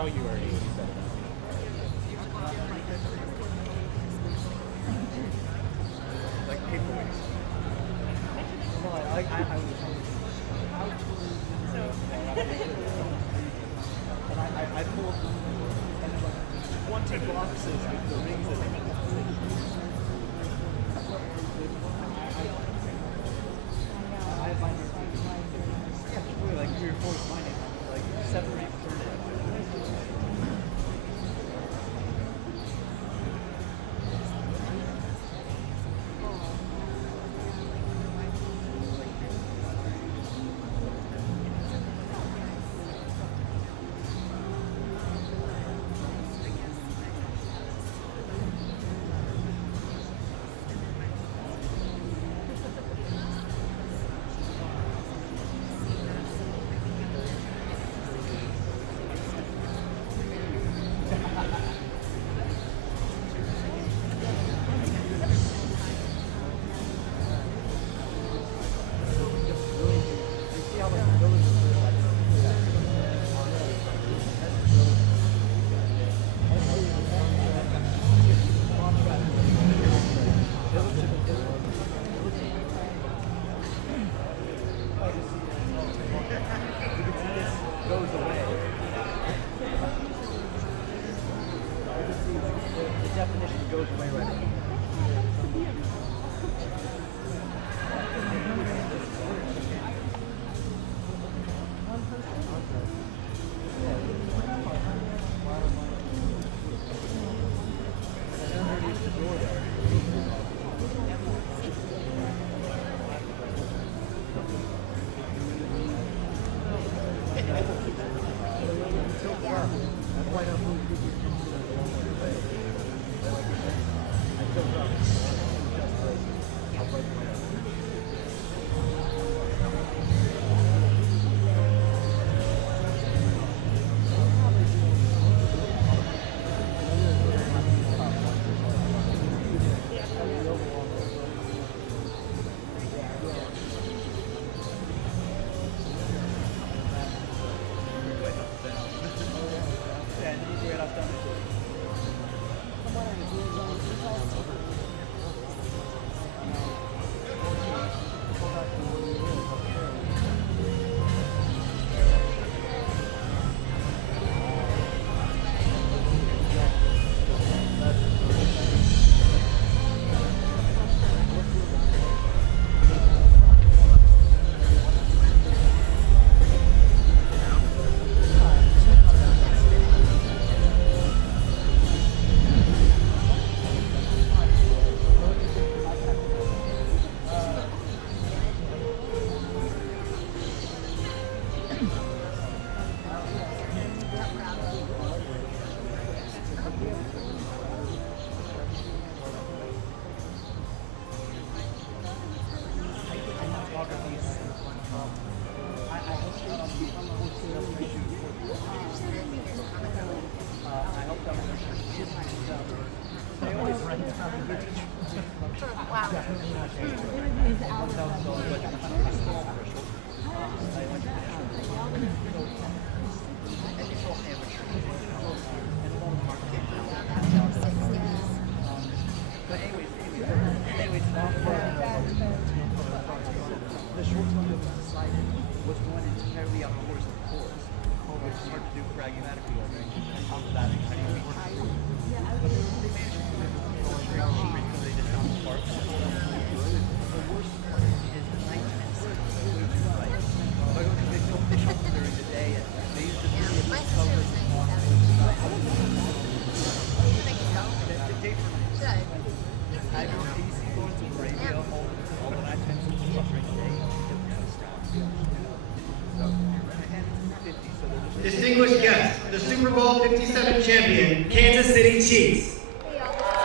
Oh, you already said it. Like paperweights. No, I pulled and then like 20 boxes with the rings in it. I have mine. Yeah, probably like 3 or 4 of mine, like 7 or 8 returned it. Wow. it's hard to do pragmatically. Like, on that, how do you make it? But they managed to do it because they did not apart. The worst part is the nighttime scene. Like, they film fish up during the day, and they use the media My to sister cover was the 97. You think so? the day for night. Should I? I go DC going to Arabia all the nighttime scenes during the day. So, and 50, so they're just Distinguished guests, the Super Bowl 57 champion, Kansas City Chiefs. Hey, y'all, this is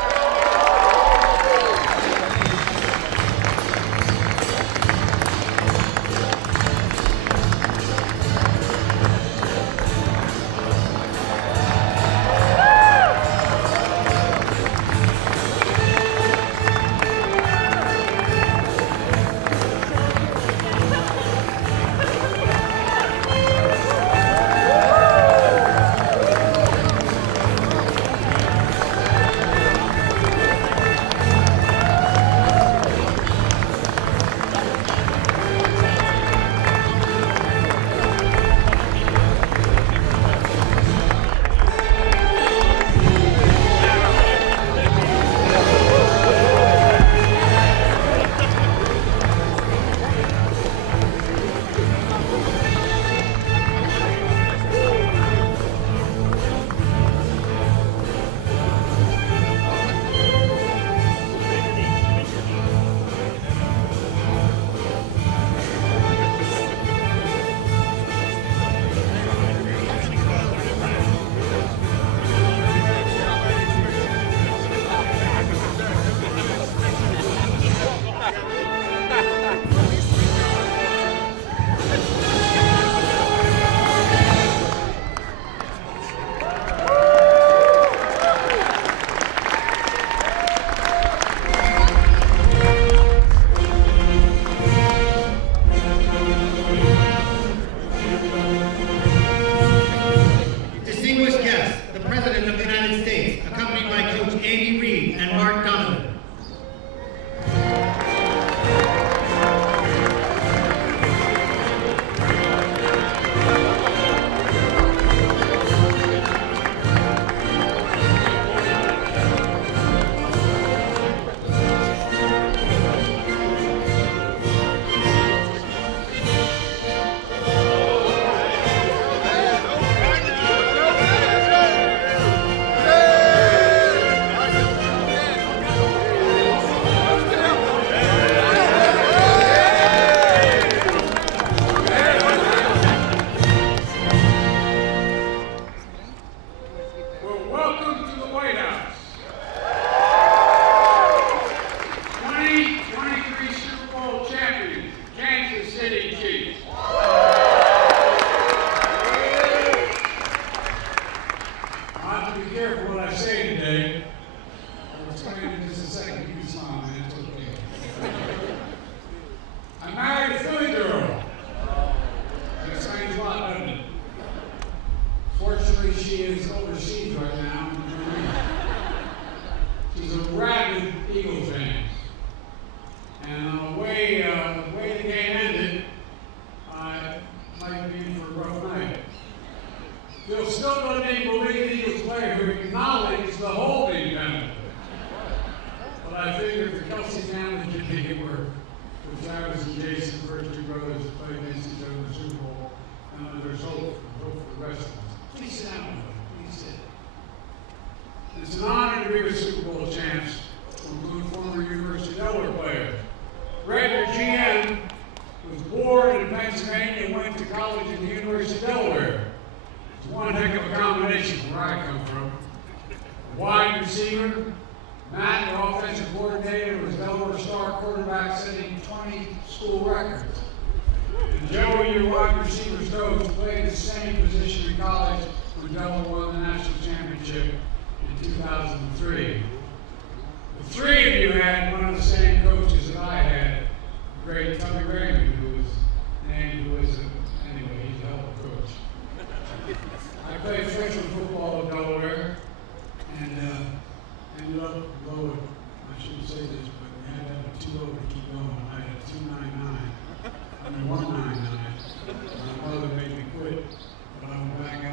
Distinguished guests, the President of the United States, accompanied by Coach Andy Reid and Mark Donovan. Well, welcome to the White House. 2023 Super Bowl champions, Kansas City Chiefs. I have to be careful what I say today. I'll explain in just a second. You can smile, man. It's okay. I married a Philly girl. That explains a lot, doesn't it? Fortunately, she is overseas right now. She's a rabid Eagles fan. And the way the game ended, I might be in for a rough night. Phil still doesn't even believe the Eagles player who acknowledged the holding penalty. But I figured the Kelsey family could make it work. The Travis and Jason, first two brothers, played against each other in the Super Bowl. And there's hope for the rest of us. Please sit down, please sit. It's an honor to be with Super Bowl champs, to include former University of Delaware players. Reddick GM was born in Pennsylvania and went to college at the University of Delaware. It's one heck of a combination where I come from. Wide receiver, Matt, the offensive coordinator, was Delaware star quarterback, setting 20 school records. And Joey, your wide receiver's coach, played the same position in college when Delaware won the national championship in 2003. The three of you had one of the same coaches that I had, the great Tubby Raymond, who was named, anyway, he's a hell of a coach. I played freshman football at Delaware and ended up low. I shouldn't say this, but I had to have a 2-0 to keep going. I had 2.99. 199. My mother made me quit, but I went back out.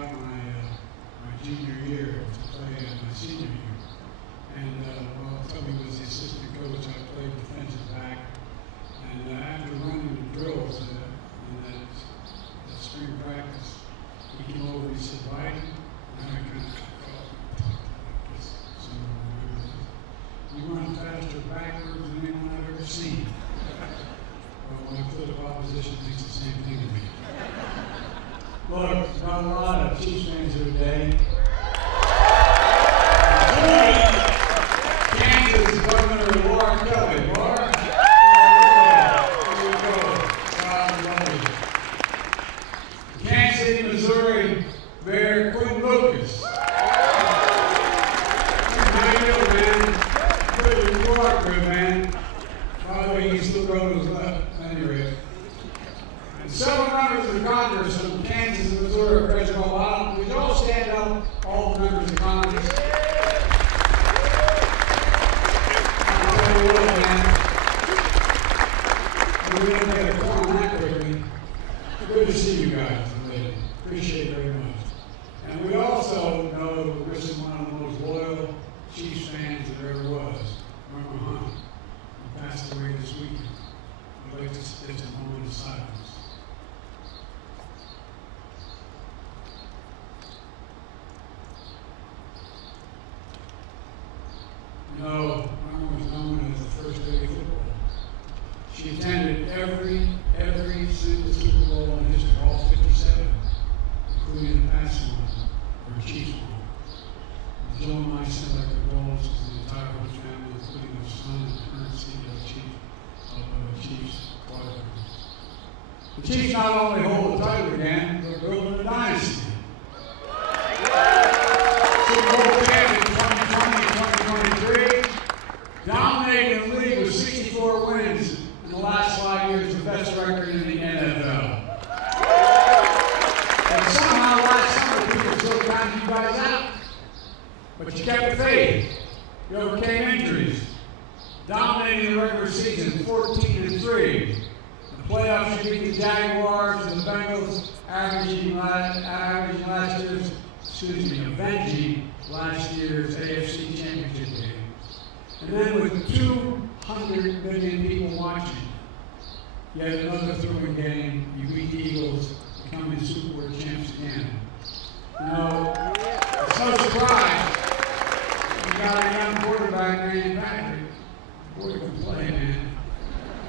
my political opposition thinks the same thing to me. Look, got a lot of Chiefs fans here today. Kansas Governor Laura Kelly. Laura? There you go. God love you. Kansas City, Missouri Mayor Quinn Lucas. How you doing, man? Good to report, good man. By the way, he still go to his left. Anyway. And several members of Congress from Kansas and Missouri are present. Would you all stand up, all the members of Congress? I'll tell you what, man. We're going to get a call on that quickly. Good to see you guys, lady. Appreciate it very much. And we also know that we're missing one of the most loyal Chiefs fans there ever was, Mama Hunt, who passed away this weekend. I'd like to take a moment of silence. You know, Mama was known as the first lady of football. She attended every single Super Bowl in history, all 57, including the past one, or Chiefs one. Joe and I sent our condolences to the entire Bush family, including their son and current CEO of the Chiefs. The Chiefs not only hold the title again, but building a dynasty. Super Bowl champion 2020 2023, dominating the league with 64 wins in the last 5 years, the best record in the NFL. And somehow last summer people still counted you guys out. But you kept the faith. You overcame injuries. Dominating the regular season 14-3. The playoffs, you beat the Jaguars and the Bengals, avenging last year's AFC Championship game. And then with 200 million people watching, yet another thrilling game, you beat the Eagles, becoming Super Bowl champs again. You know, it's no surprise. You got a young quarterback named Patrick. Boy, can play, man.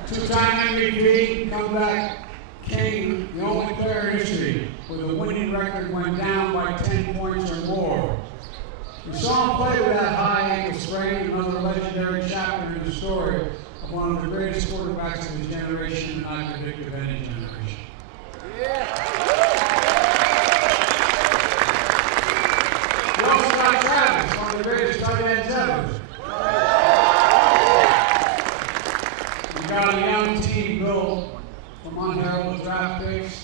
Two-time MVP, comeback king, the only player in history with a winning record went down by 10 points or more. We saw him play with that high ankle sprain, another legendary chapter in the story of one of the greatest quarterbacks of his generation, and I predict of any generation. We also got Travis, one of the greatest tight ends ever. We got a young team built from unheralded draft picks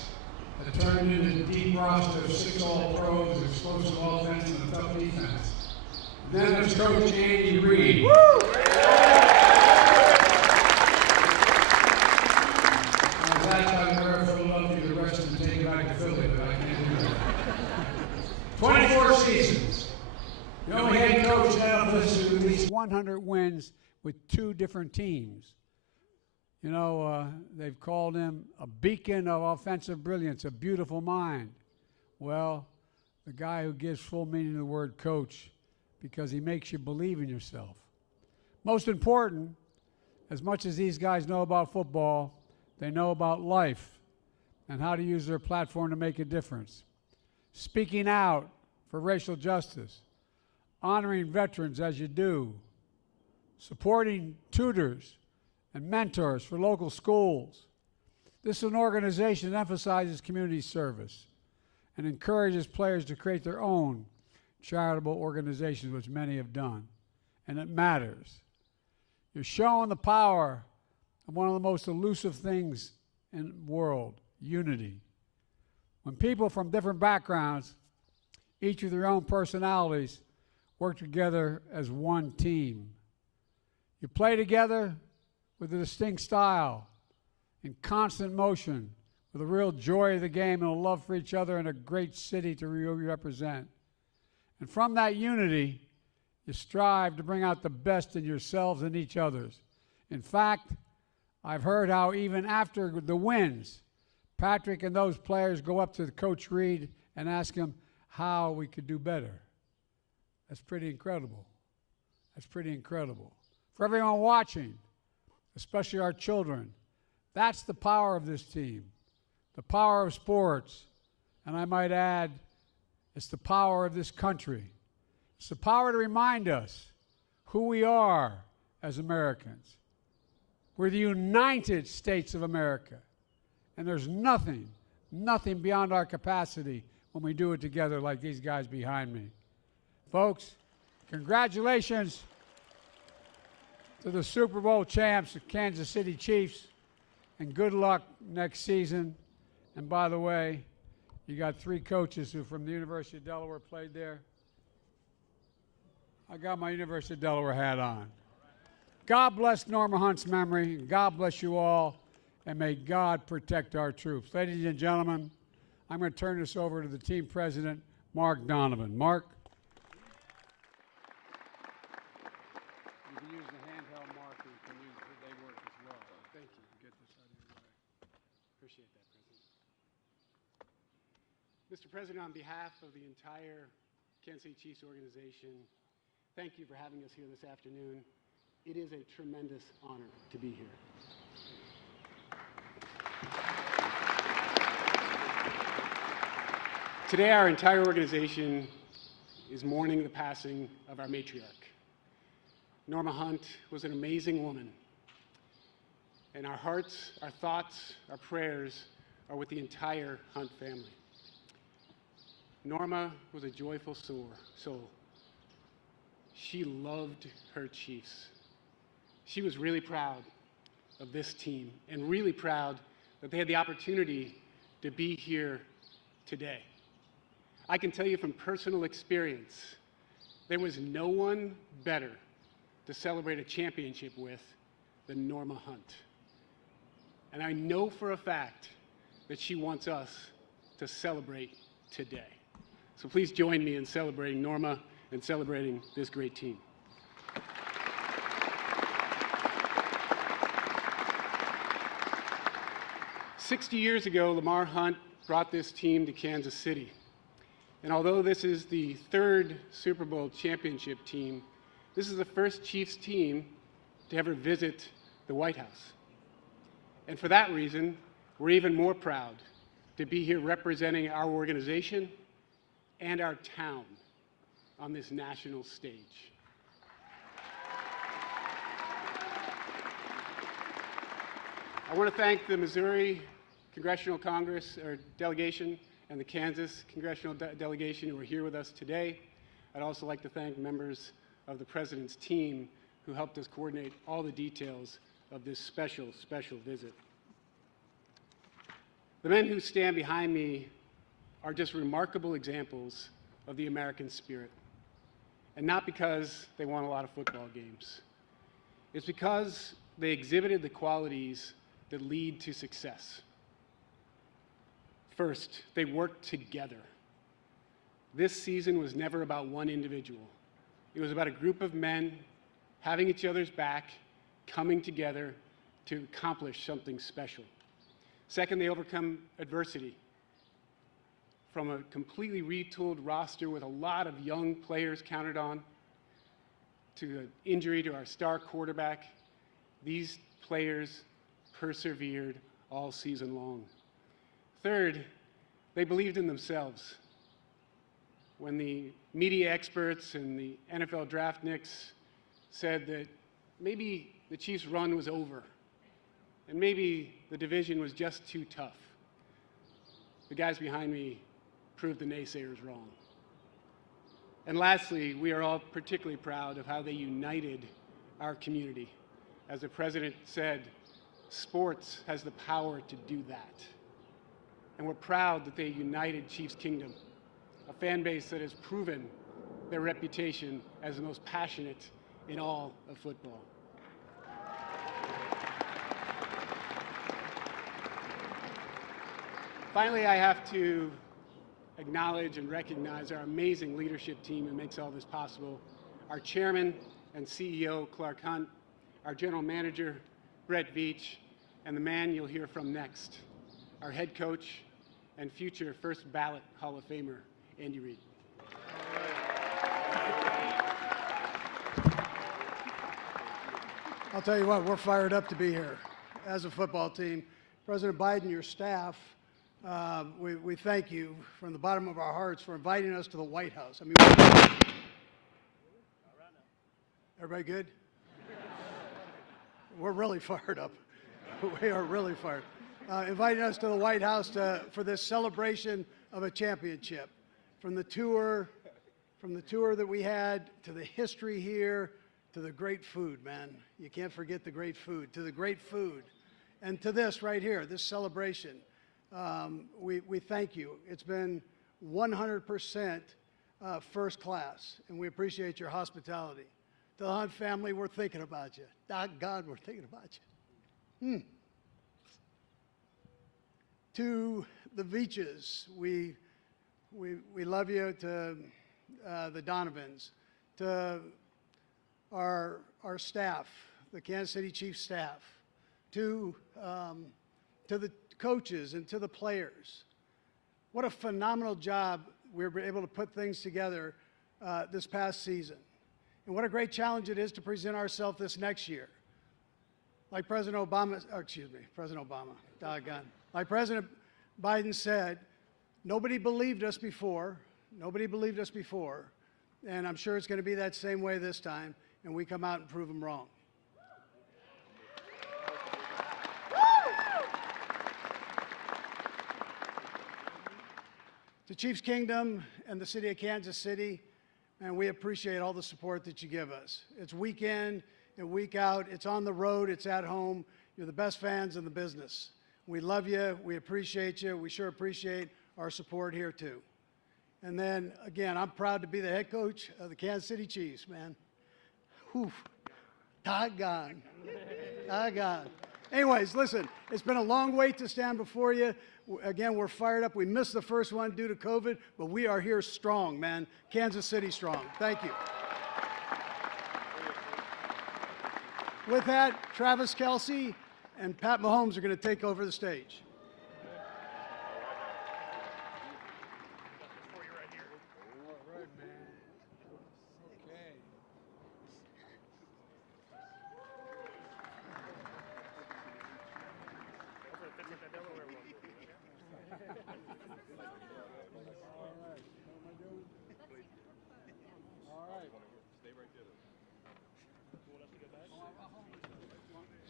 that turned into a deep roster of 6 all-pros, explosive offense, and a tough defense. And then there's Coach Andy Reid. I'd wear Philadelphia the rest and take it back to Philly, but I can't do that. 24 seasons. The only head coach in NFL with at least 100 wins with 2 different teams. You know, they've called him a beacon of offensive brilliance, a beautiful mind. Well, the guy who gives full meaning to the word coach, because he makes you believe in yourself. Most important, as much as these guys know about football, they know about life and how to use their platform to make a difference. Speaking out for racial justice, honoring veterans as you do, supporting tutors and mentors for local schools. This is an organization that emphasizes community service and encourages players to create their own charitable organizations, which many have done, and it matters. You're showing the power of one of the most elusive things in the world, unity. When people from different backgrounds, each with their own personalities, work together as one team. You play together with a distinct style, in constant motion, with a real joy of the game and a love for each other and a great city to represent. And from that unity, you strive to bring out the best in yourselves and each other's. In fact, I've heard how even after the wins, Patrick and those players go up to Coach Reid and ask him how we could do better. That's pretty incredible. That's pretty incredible. For everyone watching, especially our children, That's the power of this team, the power of sports. And I might add, it's the power of this country. It's the power to remind us who we are as Americans. We're the United States of America. And there's nothing beyond our capacity when we do it together like these guys behind me. Folks, congratulations to the Super Bowl champs, the Kansas City Chiefs, and good luck next season. And by the way, you got 3 coaches who from the University of Delaware played there. I got my University of Delaware hat on. God bless Norma Hunt's memory. God bless you all, and may God protect our troops. Ladies and gentlemen, I'm going to turn this over to the team president, Mark Donovan. Mark. You can use the handheld marker. You can use they work as well. Thank you. Get this out of your way. Appreciate that, President. Mr. President, on behalf of the entire Kansas City Chiefs organization, thank you for having us here this afternoon. It is a tremendous honor to be here. Today, our entire organization is mourning the passing of our matriarch. Norma Hunt was an amazing woman, and our hearts, our thoughts, our prayers are with the entire Hunt family. Norma was a joyful soul. She loved her Chiefs. She was really proud of this team and really proud that they had the opportunity to be here today. I can tell you from personal experience, there was no one better to celebrate a championship with than Norma Hunt. And I know for a fact that she wants us to celebrate today. So please join me in celebrating Norma and celebrating this great team. "60 years ago, Lamar Hunt brought this team to Kansas City. And although this is the 3rd Super Bowl championship team, this is the first Chiefs team to ever visit the White House. And for that reason, we're even more proud to be here representing our organization and our town on this national stage. I want to thank the Missouri Congressional Congress or delegation and the Kansas Congressional delegation who are here with us today. I'd also like to thank members of the President's team who helped us coordinate all the details of this special visit. The men who stand behind me are just remarkable examples of the American spirit. And not because they won a lot of football games. It's because they exhibited the qualities that lead to success. First, they worked together. This season was never about one individual. It was about a group of men having each other's back, coming together to accomplish something special. Second, they overcome adversity. From a completely retooled roster with a lot of young players counted on, to an injury to our star quarterback, these players persevered all season long. Third, they believed in themselves. When the media experts and the NFL draft nicks said that maybe the Chiefs' run was over and maybe the division was just too tough, the guys behind me proved the naysayers wrong. And lastly, we are all particularly proud of how they united our community. As the President said, sports has the power to do that. And we're proud that they united Chiefs Kingdom, a fan base that has proven their reputation as the most passionate in all of football. Finally, I have to acknowledge and recognize our amazing leadership team who makes all this possible. Our chairman and CEO, Clark Hunt, our general manager, Brett Veach, and the man you'll hear from next, our head coach and future first ballot Hall of Famer, Andy Reid. I'll tell you what, we're fired up to be here. as a football team. President Biden, your staff, we thank you from the bottom of our hearts for inviting us to the White House. I mean, everybody good? We're really fired up. We are really fired. Inviting us to the White House for this celebration of a championship. From the tour that we had, to the history here, to the great food, man. You can't forget the great food. To the great food. And to this right here, this celebration. We thank you. It's been 100% first class, and we appreciate your hospitality. To the Hunt family, we're thinking about you. God, we're thinking about you. To the Veaches, we love you. To the Donovans, to our staff, the Kansas City Chiefs staff, to the coaches and to the players. What a phenomenal job we were able to put things together this past season. And what a great challenge it is to present ourselves this next year. Like President Obama, doggone. Like President Biden said, nobody believed us before. Nobody believed us before. And I'm sure it's going to be that same way this time. And we come out and prove them wrong. To Chiefs Kingdom and the city of Kansas City, and we appreciate all the support that you give us. It's week in and week out. It's on the road. It's at home. You're the best fans in the business. We love you. We appreciate you. We sure appreciate our support here, too. And then, again, I'm proud to be the head coach of the Kansas City Chiefs, man. Whew. Doggone. Doggone. Anyways, listen, it's been a long wait to stand before you. Again, we're fired up. We missed the first one due to COVID, but we are here strong, man. Kansas City strong. Thank you. With that, Travis Kelce and Pat Mahomes are going to take over the stage.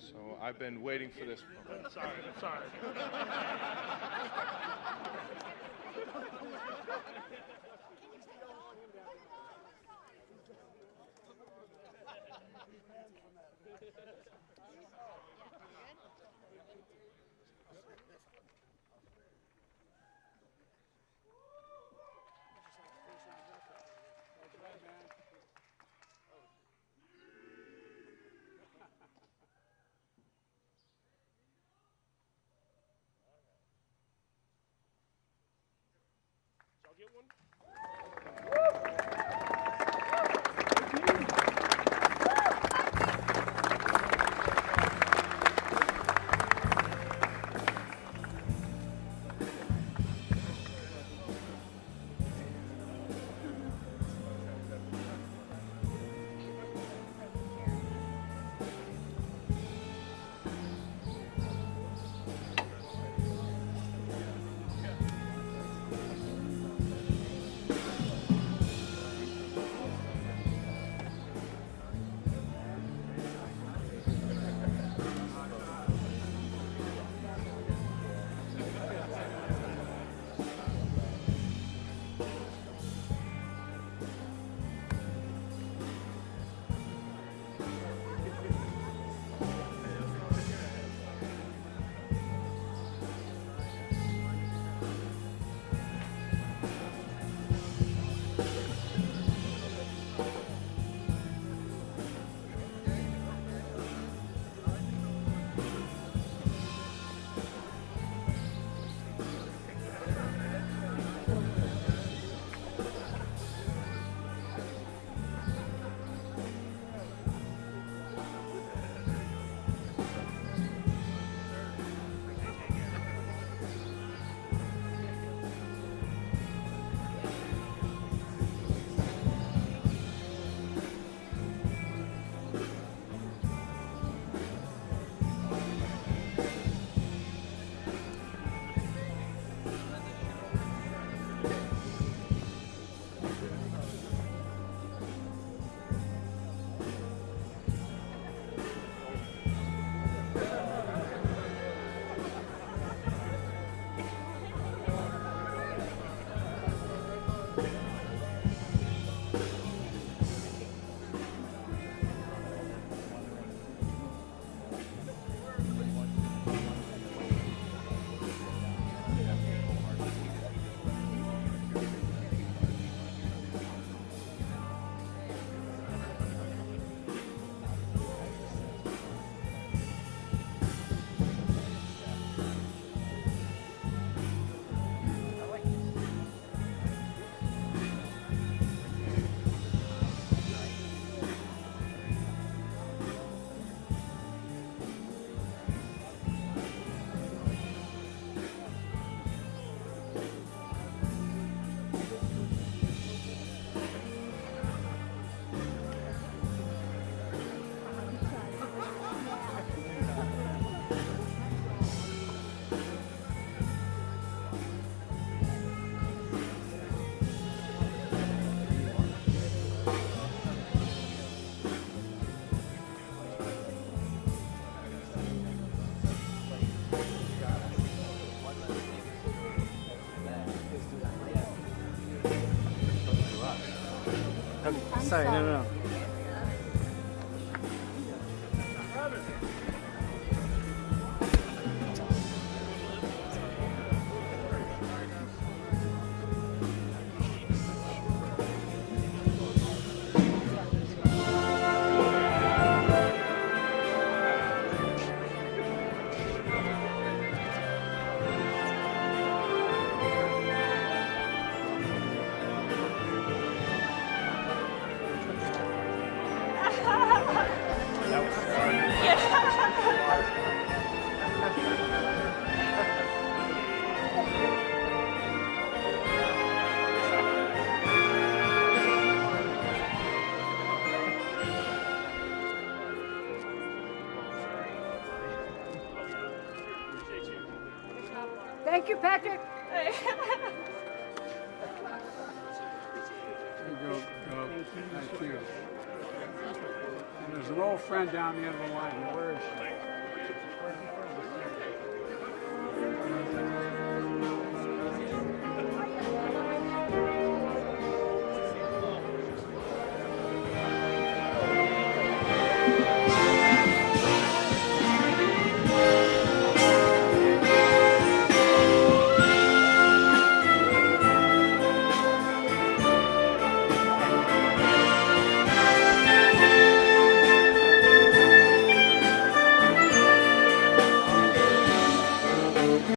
So I've been waiting for this. Sorry. sorry, no. Thank you, Patrick. There you go. Thank you. And there's an old friend down the end of the line. Where is she?